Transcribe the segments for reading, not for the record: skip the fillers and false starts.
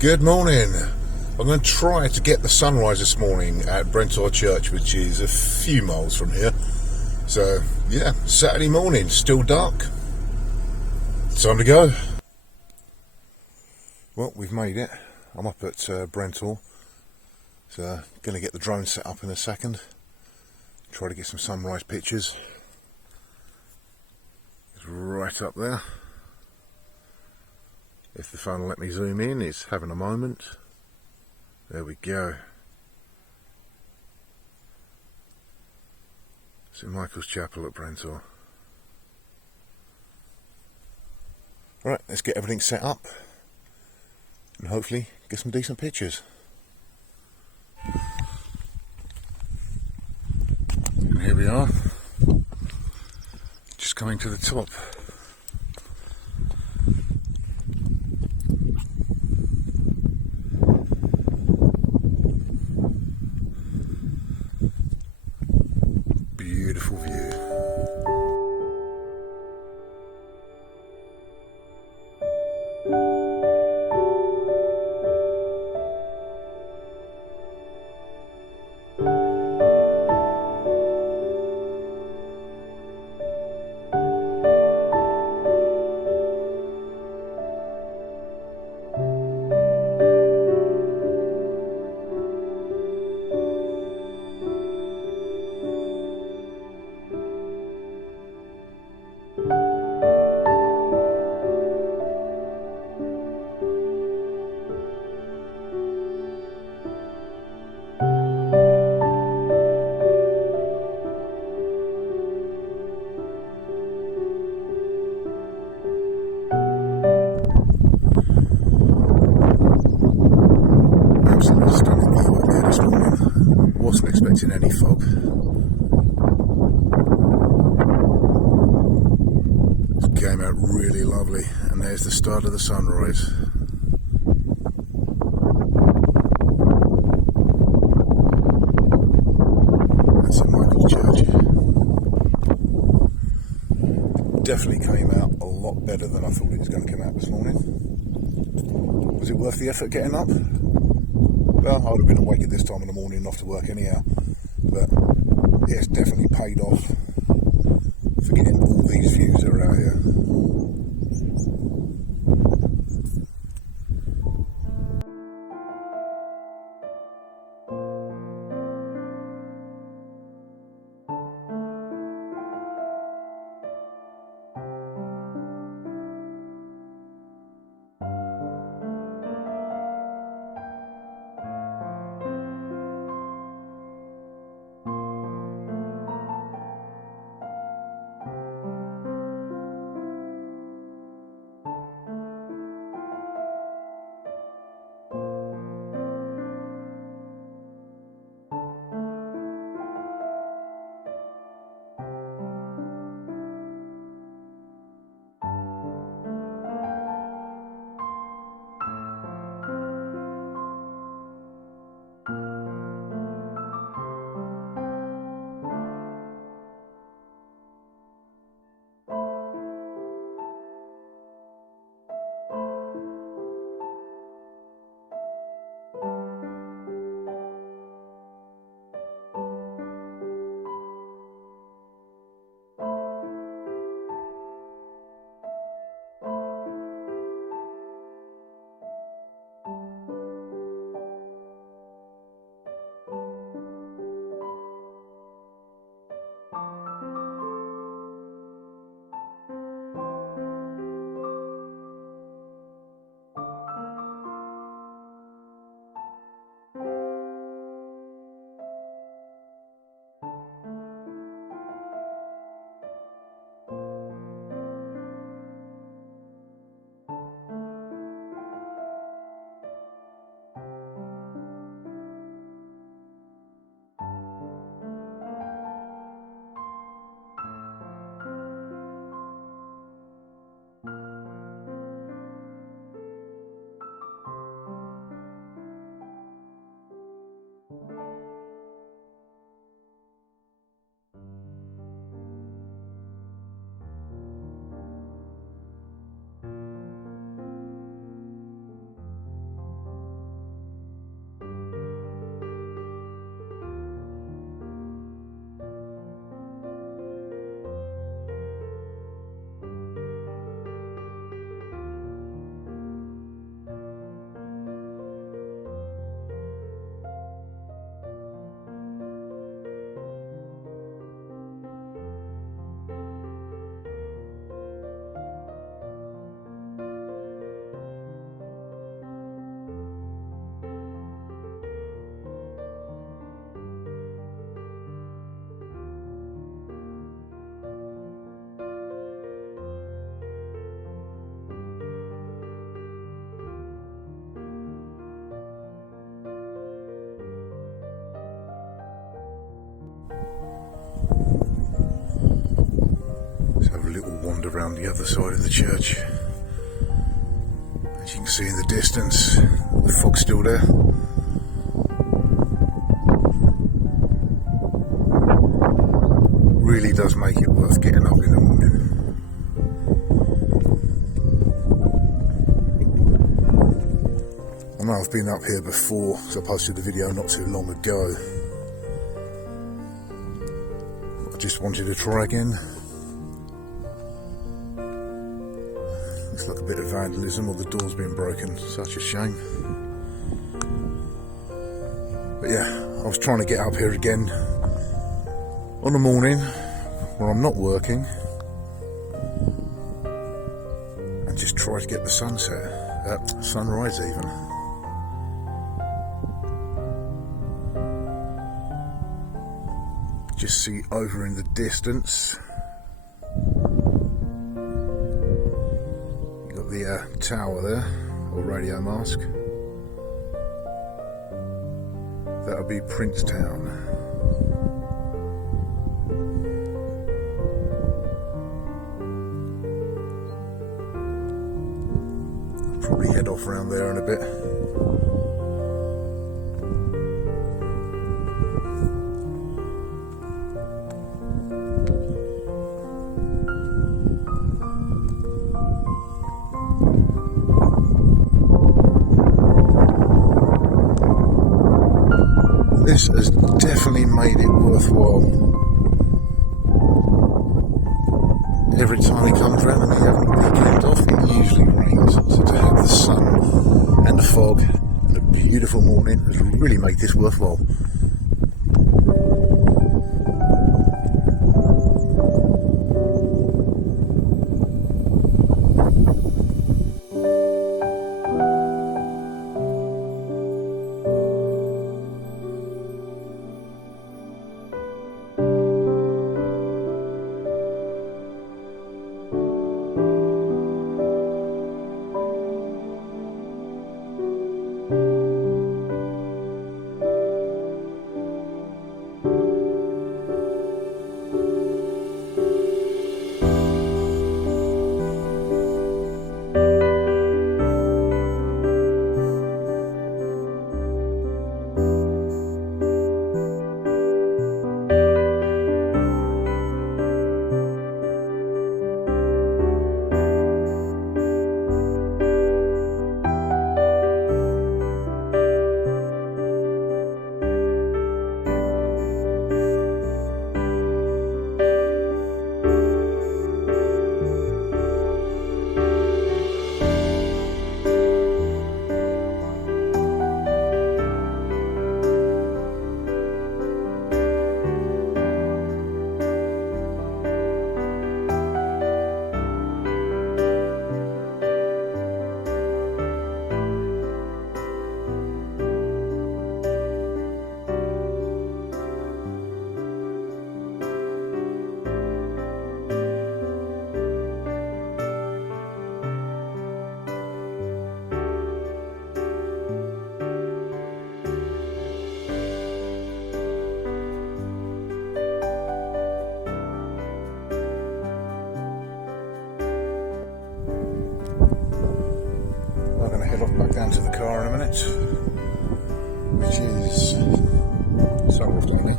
Good morning. I'm going to try to get the sunrise this morning at Brentor Church, which is a few miles from here. So, yeah, Saturday morning, still dark. Time to go. Well, we've made it. I'm up at Brentor. So, going to get the drone set up in a second. Try to get some sunrise pictures. It's right up there. If the phone will let me zoom in, it's having a moment. There we go. St Michael's Chapel at Brentor. Right, let's get everything set up and hopefully get some decent pictures. And here we are, just coming to the top. Beautiful view. Absolutely stunning view up here this morning. Wasn't expecting any fog. It came out really lovely, and there's the start of the sunrise. That's St Michael's Church. Definitely came out a lot better than I thought it was going to come out this morning. Was it worth the effort getting up? Well, I would have been awake at this time in the morning off to work anyhow, but yeah, it's definitely paid off for getting all these views that are out here. around the other side of the church. As you can see in the distance, the fog's still there. Really does make it worth getting up in the morning. I know I've been up here before, so I posted the video not too long ago. I just wanted to try again. Looks like a bit of vandalism, or the door's been broken. Such a shame. But yeah, I was trying to get up here again on a morning where I'm not working and just try to get the sunrise even. Just see over in the distance, you've got the tower there, or radio mast. That'll be Princetown. I'll probably head off around there in a bit. This has definitely made it worthwhile. Every time it comes round and we have a weekend off, it usually rains. So to have the sun and the fog and a beautiful morning has really made this worthwhile. Back down to the car in a minute, which is somewhat cleaning.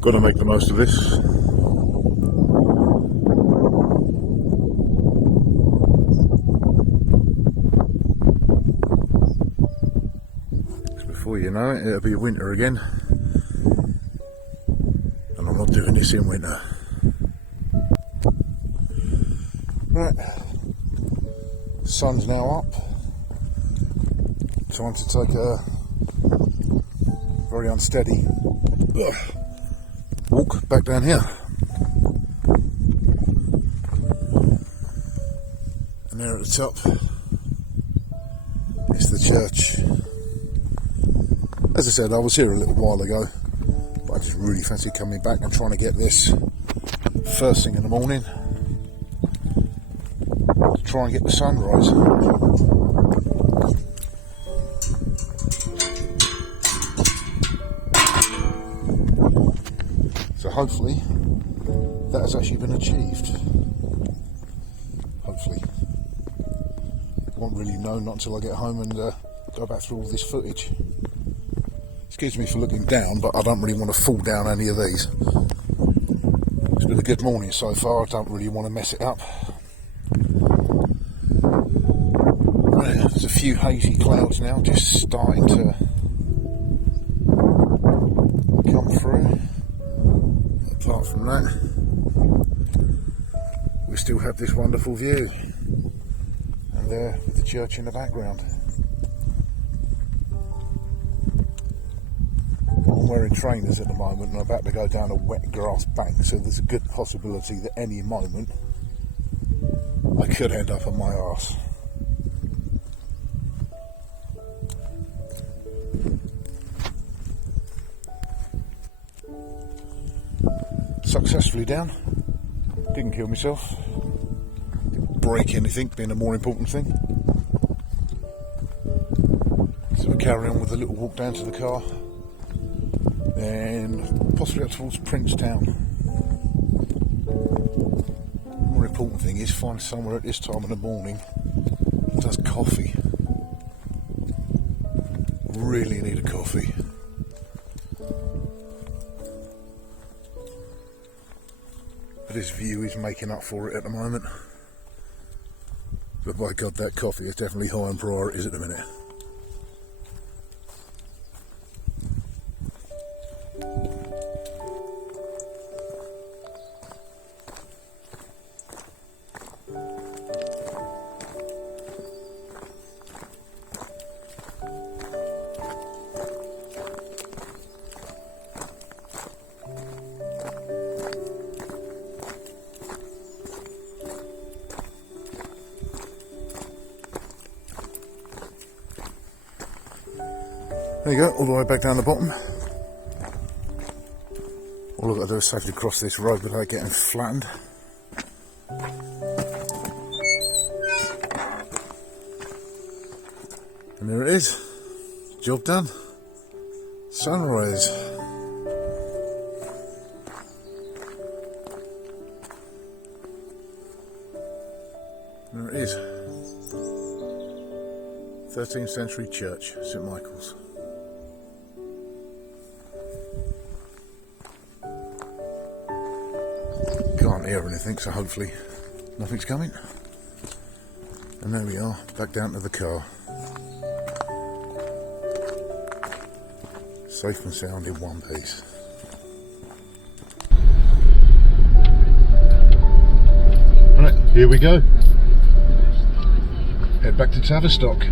Got to make the most of this. Before you know it, it'll be winter again, and I'm not doing this in winter. Right, sun's now up. Time to take a very unsteady walk back down here. And there at the top is the church. As I said, I was here a little while ago, but I just really fancy coming back and trying to get this first thing in the morning to try and get the sunrise. hopefully that has actually been achieved. Hopefully. Won't really know not until I get home and go back through all this footage. Excuse me for looking down, but I don't really want to fall down any of these. It's been a good morning so far, I don't really want to mess it up. Right, there's a few hazy clouds now just starting to come through. Apart from that, we still have this wonderful view. And there with the church in the background. I'm wearing trainers at the moment and I'm about to go down a wet grass bank, so there's a good possibility that any moment I could end up on my arse. Successfully down. Didn't kill myself. Didn't break anything, being a more important thing. So we carry on with a little walk down to the car. Then possibly up towards Princetown. The more important thing is find somewhere at this time of the morning that does coffee. Really need a coffee. But this view is making up for it at the moment. But by God, that coffee is definitely high on priorities at the minute. There you go, all the way back down the bottom. All I've got to do is safely cross this road without getting flattened. And there it is. Job done. Sunrise. There it is. 13th century church, St Michael's. Can't hear anything, so hopefully nothing's coming. And there we are, back down to the car. Safe and sound in one piece. Right, here we go. Head back to Tavistock.